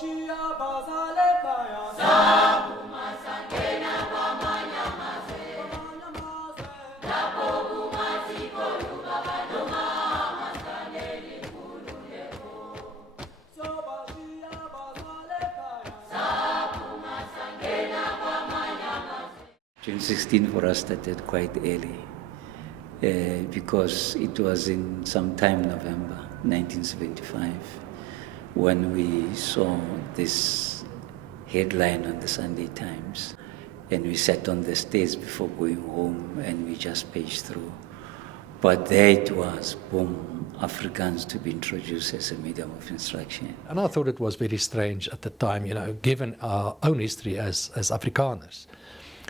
June 16 for us started quite early because it was in sometime November 1975 when we saw this headline on the Sunday Times, and we sat on the stairs before going home and we just paged through. But there it was, boom, Afrikaans to be introduced as a medium of instruction. And I thought it was very strange at the time, given our own history as Afrikaners,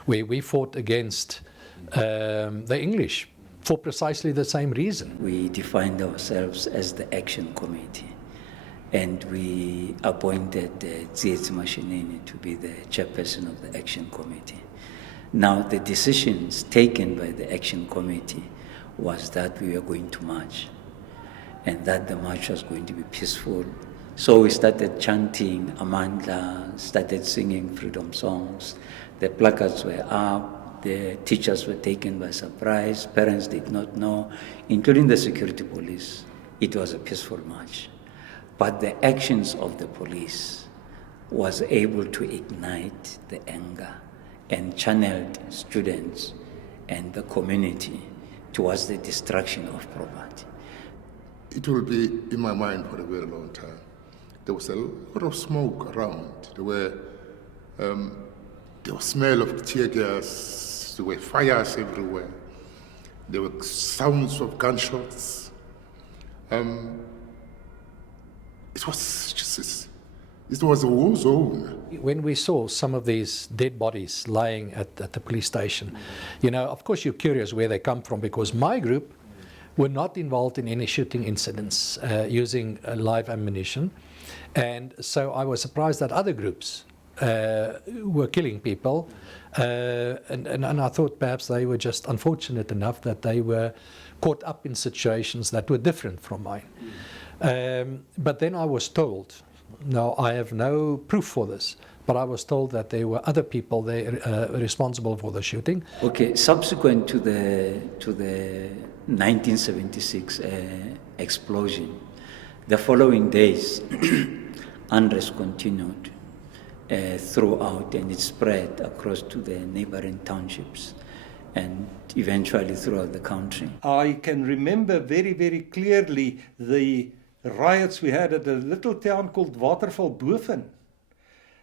where we fought against the English for precisely the same reason. We defined ourselves as the Action Committee, and we appointed Tsietsi Mashinini to be the chairperson of the Action Committee. Now, the decisions taken by the Action Committee was that we were going to march, and that the march was going to be peaceful. So we started chanting Amandla, started singing freedom songs. The placards were up, the teachers were taken by surprise, parents did not know, including the security police. It was a peaceful march. But the actions of the police was able to ignite the anger and channeled students and the community towards the destruction of property. It will be in my mind for a very long time. There was a lot of smoke around. There was smell of tear gas. There were fires everywhere. There were sounds of gunshots. It was a war zone. When we saw some of these dead bodies lying at the police station, of course you're curious where they come from, because my group were not involved in any shooting incidents using live ammunition. And so I was surprised that other groups were killing people. And I thought perhaps they were just unfortunate enough that they were caught up in situations that were different from mine. But then I was told, now I have no proof for this, but I was told that there were other people there responsible for the shooting. Okay, subsequent to the 1976 explosion, the following days, unrest continued throughout, and it spread across to the neighboring townships and eventually throughout the country. I can remember very, very clearly the riots we had at a little town called Watervalboven.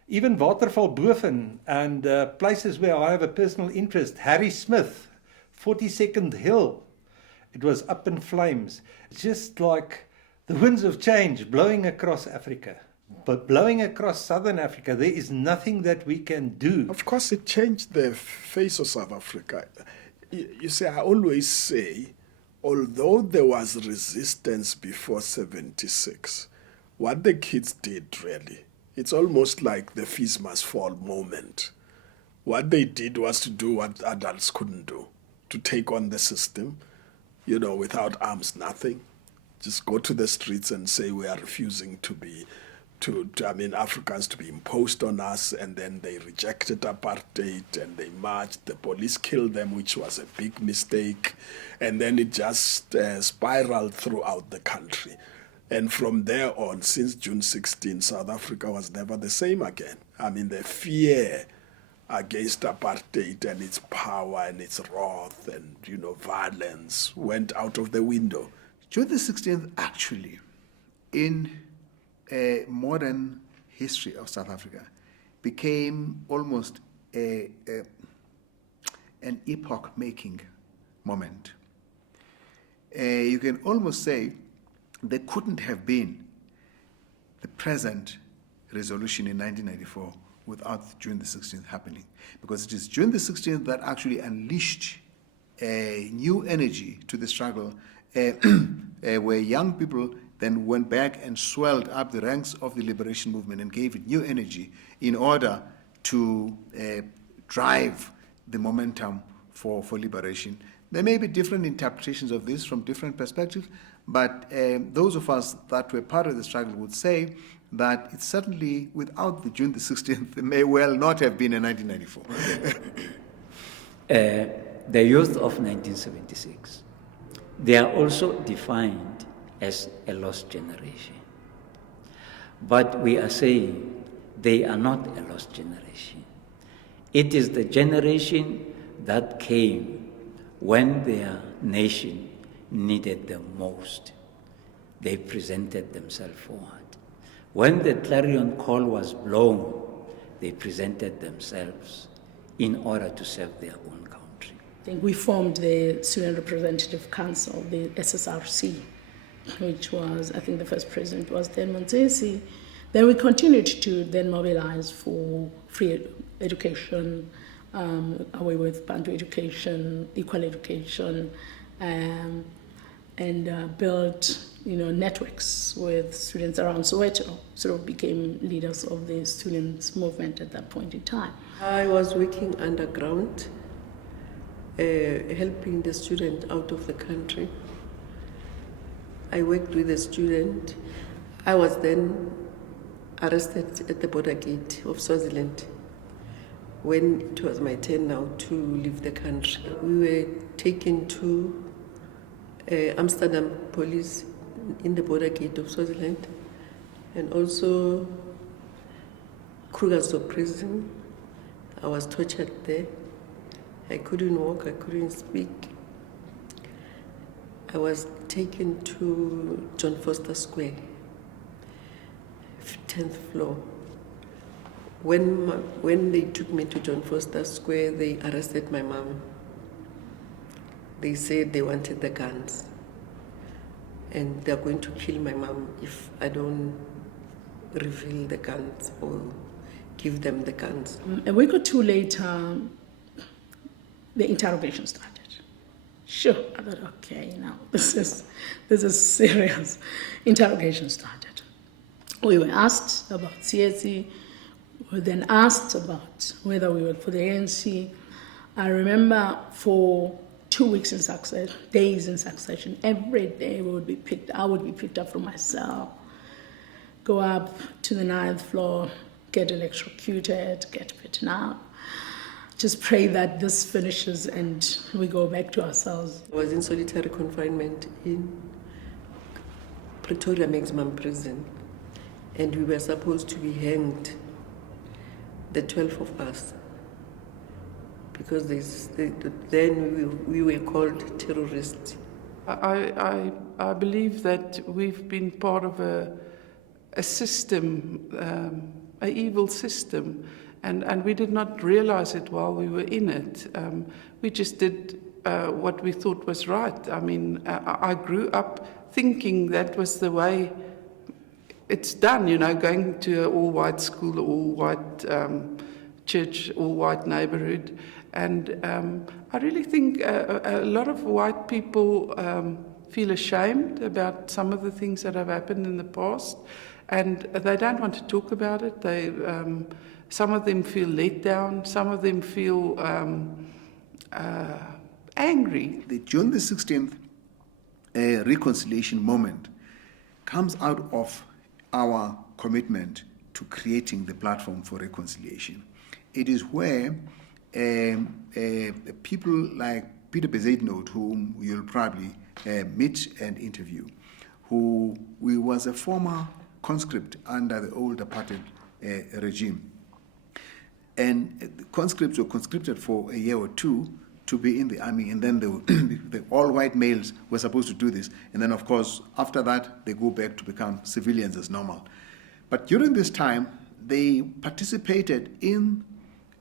Even Watervalboven and places where I have a personal interest, Harry Smith, 42nd Hill, it was up in flames. Just like the winds of change blowing across Africa. But blowing across Southern Africa, there is nothing that we can do. Of course, it changed the face of South Africa. You see, I always say, although there was resistance before 76, what the kids did really, it's almost like the fees must fall moment. What they did was to do what adults couldn't do, to take on the system, without arms, nothing. Just go to the streets and say we are refusing Africans to be imposed on us, and then they rejected apartheid and they marched. The police killed them, which was a big mistake, and then it just spiraled throughout the country. And from there on, since June 16, South Africa was never the same again. The fear against apartheid and its power and its wrath and violence went out of the window. June the 16th, actually, in a modern history of South Africa, became almost an epoch-making moment. You can almost say there couldn't have been the present resolution in 1994 without June the 16th happening, because it is June the 16th that actually unleashed a new energy to the struggle, where young people then went back and swelled up the ranks of the liberation movement and gave it new energy in order to drive the momentum for liberation. There may be different interpretations of this from different perspectives, but those of us that were part of the struggle would say that it certainly, without the June the 16th, may well not have been a 1994. The youth of 1976, they are also defined as a lost generation. But we are saying they are not a lost generation. It is the generation that came when their nation needed them most. They presented themselves forward. When the clarion call was blown, they presented themselves in order to serve their own country. I think we formed the Student Representative Council, the SSRC, which was, I think the first president was then Monzesi. Then we continued to then mobilize for free education, away with Bantu education, equal education, and built networks with students around Soweto, sort of became leaders of the students' movement at that point in time. I was working underground, helping the student out of the country. I worked with a student. I was then arrested at the border gate of Swaziland when it was my turn now to leave the country. We were taken to Amsterdam police in the border gate of Swaziland, and also Krugersdorp prison. I was tortured there. I couldn't walk, I couldn't speak. I was taken to John Foster Square, 10th floor. When they took me to John Foster Square, they arrested my mom. They said they wanted the guns, and they're going to kill my mom if I don't reveal the guns or give them the guns. A week or two later, the interrogation started. Sure, I thought, okay, now this is serious. Interrogation started. We were asked about SACC. We were then asked about whether we worked for the ANC. I remember for 2 weeks in succession, days in succession, every day I would be picked up from my cell, go up to the 9th floor, get electrocuted, get beaten up. Just pray that this finishes and we go back to ourselves. I was in solitary confinement in Pretoria Maximum Prison, and we were supposed to be hanged, the 12 of us, because then we were called terrorists. I believe that we've been part of a system, an evil system, and we did not realize it while we were in it. We just did what we thought was right. I mean, I grew up thinking that was the way it's done, going to an all-white school, all-white church, all-white neighborhood. And I really think a lot of white people feel ashamed about some of the things that have happened in the past, and they don't want to talk about it. Some of them feel let down, some of them feel angry. The June the 16th reconciliation moment comes out of our commitment to creating the platform for reconciliation. It is where people like Peter Bezuidenhout, whom you'll probably meet and interview, who was a former conscript under the old apartheid regime. And conscripts were conscripted for a year or two to be in the army, and then the all-white males were supposed to do this. And then, of course, after that, they go back to become civilians as normal. But during this time, they participated in,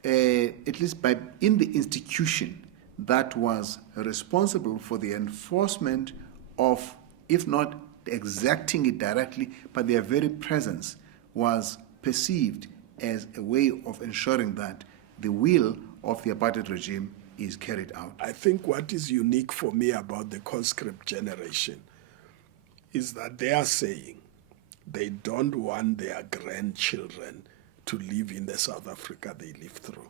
at least in the institution that was responsible for the enforcement of, if not exacting it directly, but their very presence was perceived as a way of ensuring that the will of the apartheid regime is carried out. I think what is unique for me about the conscript generation is that they are saying they don't want their grandchildren to live in the South Africa they lived through.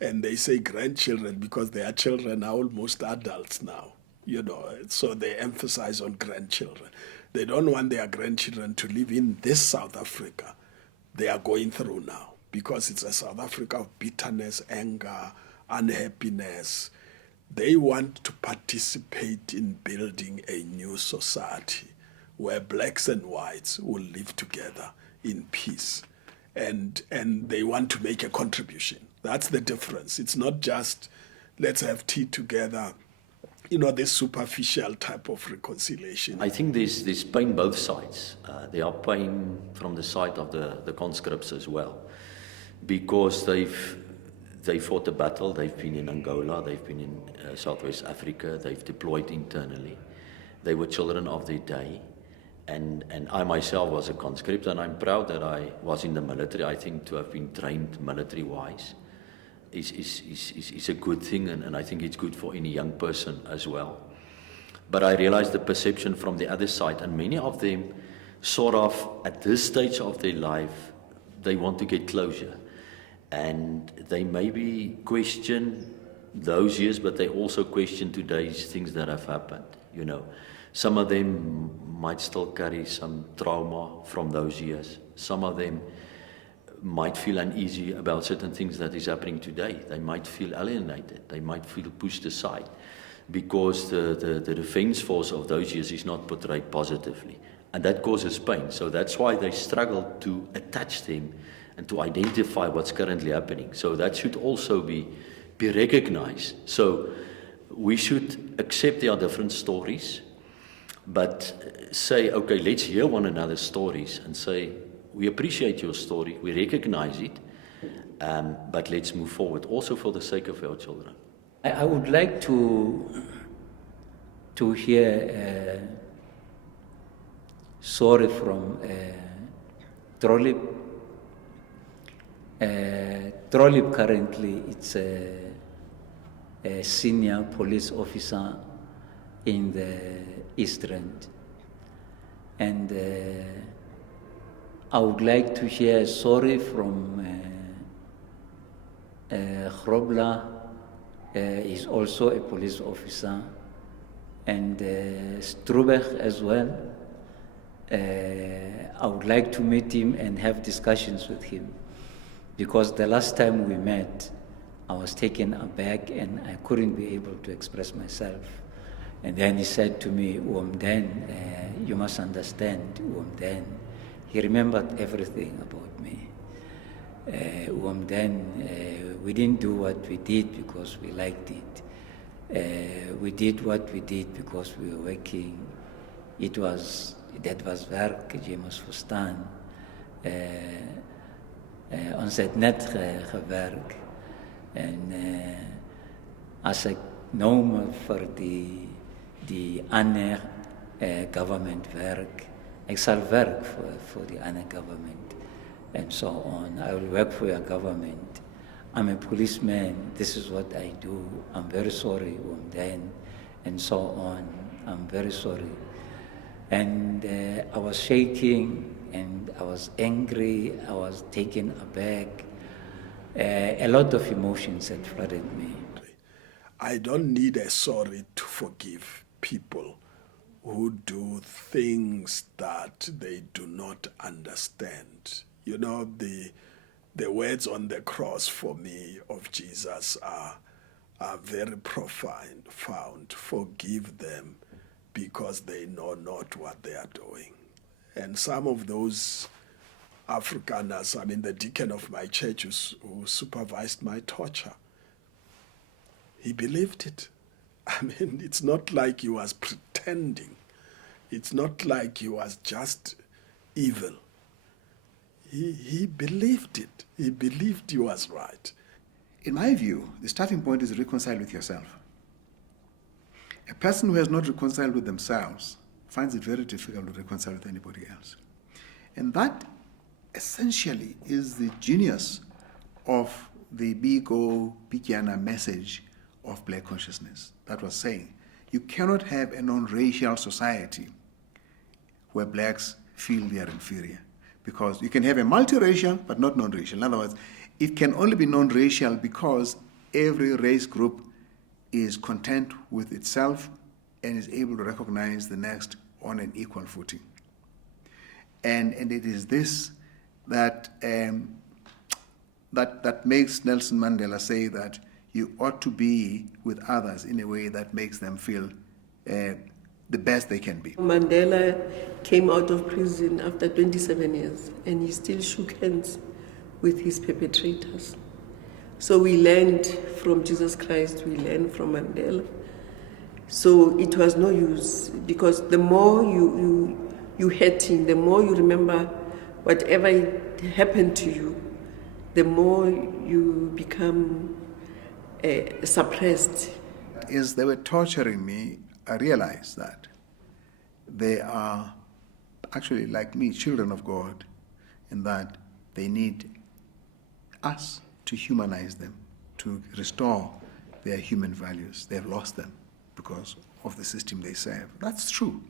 And they say grandchildren because their children are almost adults now, so they emphasize on grandchildren. They don't want their grandchildren to live in this South Africa they are going through now, because it's a South Africa of bitterness, anger, unhappiness. They want to participate in building a new society where blacks and whites will live together in peace. And they want to make a contribution. That's the difference. It's not just, let's have tea together, this superficial type of reconciliation. I think there's pain both sides. There are pain from the side of the conscripts as well, because they fought a battle. They've been in Angola, they've been in Southwest Africa, they've deployed internally. They were children of their day, and I myself was a conscript, and I'm proud that I was in the military. I think to have been trained military-wise is a good thing, and I think it's good for any young person as well. But I realized the perception from the other side, and many of them sort of, at this stage of their life, they want to get closure. And they maybe question those years, but they also question today's things that have happened, Some of them might still carry some trauma from those years. Some of them might feel uneasy about certain things that is happening today. They might feel alienated. They might feel pushed aside because the defense force of those years is not portrayed positively. And that causes pain. So that's why they struggle to attach them and to identify what's currently happening. So that should also be recognized. So we should accept there are different stories, but say, okay, let's hear one another's stories and say, we appreciate your story, we recognize it, but let's move forward, also for the sake of our children. I would like to hear sorry from Trolip. Trolip currently it's a senior police officer in the East Rand, and I would like to hear sorry from Grobler. Is also a police officer, and Strubeck as well. I would like to meet him and have discussions with him, because the last time we met, I was taken aback and I couldn't be able to express myself. And then he said to me, Umden, you must understand, Umden. He remembered everything about me. We didn't do what we did because we liked it. We did what we did because we were working. That was werk, je moest verstaan. Ons het net gewerk. En as ek nou vir die ander government werk, ek sal werk vir die ander government. And so on. I will work for your government. I'm a policeman. This is what I do. I'm very sorry, then, and so on. I'm very sorry. And I was shaking, and I was angry. I was taken aback. A lot of emotions had flooded me. I don't need a sorry to forgive people who do things that they do not understand. The words on the cross for me of Jesus are very profound. Forgive them because they know not what they are doing. And some of those Afrikaners, the deacon of my church who supervised my torture, he believed it. It's not like he was pretending. It's not like he was just evil. He believed it. He believed he was right. In my view, the starting point is reconcile with yourself. A person who has not reconciled with themselves finds it very difficult to reconcile with anybody else. And that essentially is the genius of the Biko Pikiana message of Black consciousness. That was saying, you cannot have a non-racial society where blacks feel they are inferior. Because you can have a multiracial, but not non-racial. In other words, it can only be non-racial because every race group is content with itself and is able to recognize the next on an equal footing. And it is this that, that makes Nelson Mandela say that you ought to be with others in a way that makes them feel the best they can be. Mandela came out of prison after 27 years, and he still shook hands with his perpetrators. So we learned from Jesus Christ, we learned from Mandela. So it was no use, because the more you hurting, the more you remember whatever happened to you, the more you become suppressed. As they were torturing me, I realized that they are actually, like me, children of God, and that they need us to humanize them, to restore their human values. They have lost them because of the system they serve. That's true.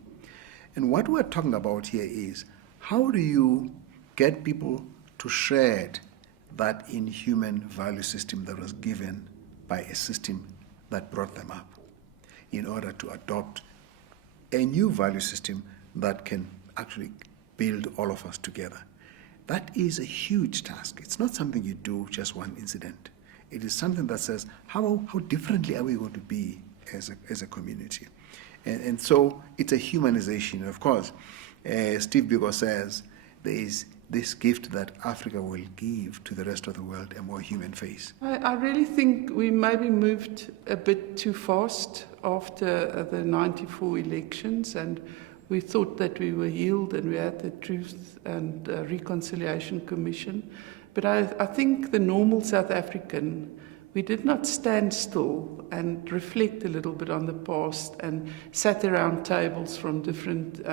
And what we're talking about here is, how do you get people to shred that inhuman value system that was given by a system that brought them up, in order to adopt a new value system that can actually build all of us together? That is a huge task. It's not something you do just one incident. It is something that says, how differently are we going to be as a community? And so it's a humanization. Of course, Steve Biko says there is this gift that Africa will give to the rest of the world, a more human face. I really think we maybe moved a bit too fast after the 94 elections, and we thought that we were healed and we had the Truth and Reconciliation Commission. But I think the normal South African, we did not stand still and reflect a little bit on the past and sat around tables from different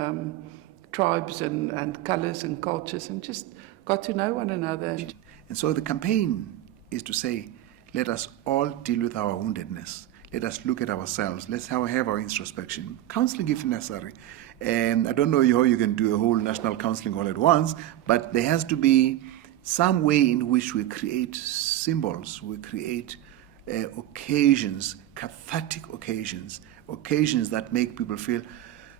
tribes and colours and cultures and just got to know one another. And so the campaign is to say, let us all deal with our woundedness. Let us look at ourselves. Let's have our introspection. Counseling if necessary. And I don't know how you can do a whole national counseling all at once, but there has to be some way in which we create symbols, we create occasions, cathartic occasions that make people feel,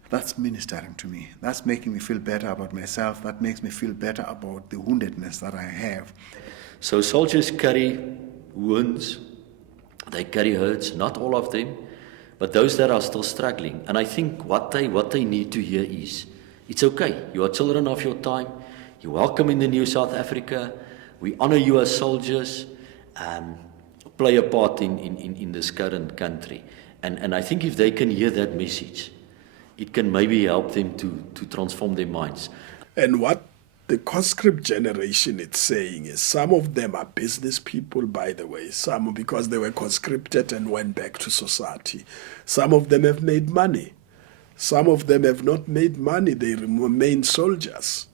that's ministering to me. That's making me feel better about myself. That makes me feel better about the woundedness that I have. So soldiers carry wounds, they carry hurts, not all of them, but those that are still struggling. And I think what they need to hear is, it's okay, you are children of your time, you're welcome in the new South Africa, we honor you as soldiers, play a part in this current country. And I think if they can hear that message, it can maybe help them to transform their minds. And what the conscript generation is saying is, some of them are business people, by the way, some because they were conscripted and went back to society. Some of them have made money. Some of them have not made money, they remain soldiers.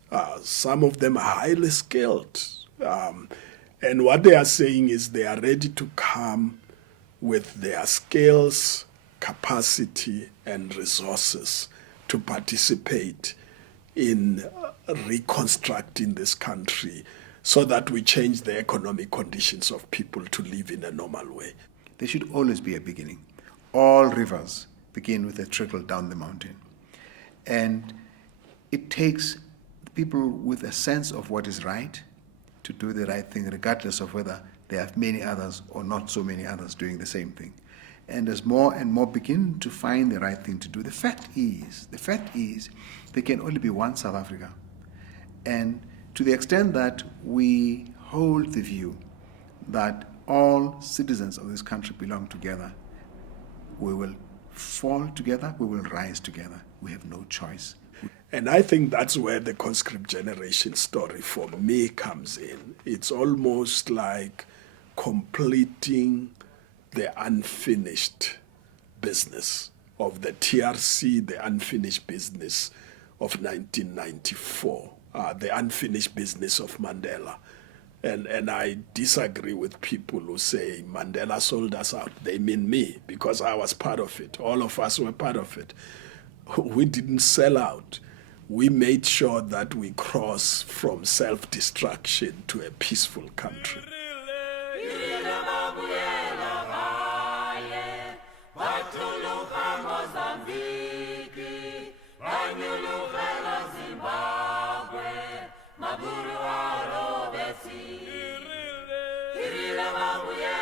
Some of them are highly skilled. And what they are saying is they are ready to come with their skills, capacity, and resources to participate in reconstructing this country so that we change the economic conditions of people to live in a normal way. There should always be a beginning. All rivers begin with a trickle down the mountain. And it takes people with a sense of what is right to do the right thing, regardless of whether there are many others or not so many others doing the same thing. And as more and more begin to find the right thing to do, the fact is, there can only be one South Africa. And to the extent that we hold the view that all citizens of this country belong together, we will fall together, we will rise together. We have no choice. And I think that's where the conscript generation story for me comes in. It's almost like completing the unfinished business of the TRC, the unfinished business of 1994, the unfinished business of Mandela. And I disagree with people who say Mandela sold us out. They mean me, because I was part of it. All of us were part of it. We didn't sell out. We made sure that we cross from self-destruction to a peaceful country. Batuluka Mozambique, Mabuya.